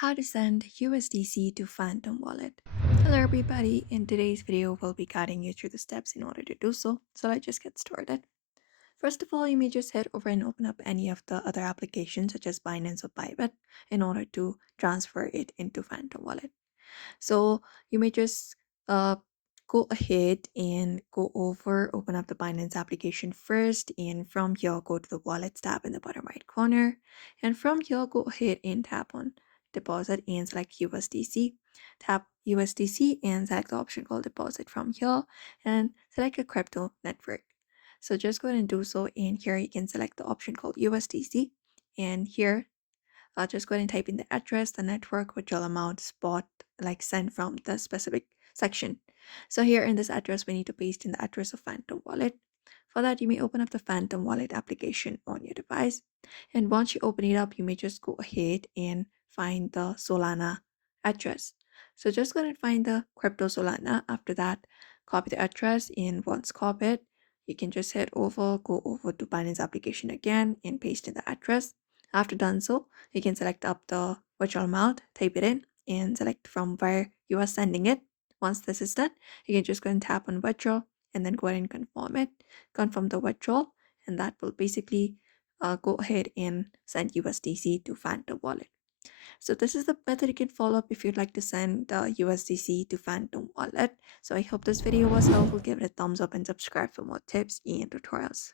How to send USDC to Phantom Wallet. Hello everybody, in today's video we'll be guiding you through the steps in order to do so. So let's just get started. First of all, you may just head over and open up any of the other applications such as Binance or Bybit in order to transfer it into Phantom Wallet. So you may just uh, go ahead and open up the Binance application first, and from here go to the Wallets tab in the bottom right corner, and from here go ahead and tap on deposit and select USDC. Tap USDC and select the option called deposit from here and select a crypto network. So just go ahead and do so, and here you can select the option called USDC, and here just go ahead and type in the address, the network, withdrawal amount, spot, like send from the specific section. So here in this address, we need to paste in the address of Phantom Wallet. For that, you may open up the Phantom Wallet application on your device. And once you open it up, you may just go ahead and find the Solana address. So just go ahead and find the crypto Solana. After that, copy the address, and once copied, you can just go over to Binance application again and paste in the address. After done so, you can select up the virtual amount, type it in, and select from where you are sending it. Once this is done, you can just go and tap on withdraw and then go ahead and confirm the withdrawal, and that will basically go ahead and send USDC to Phantom Wallet. So this is the method you can follow up if you'd like to send USDC to Phantom Wallet. So I hope this video was helpful. Give it a thumbs up and subscribe for more tips and tutorials.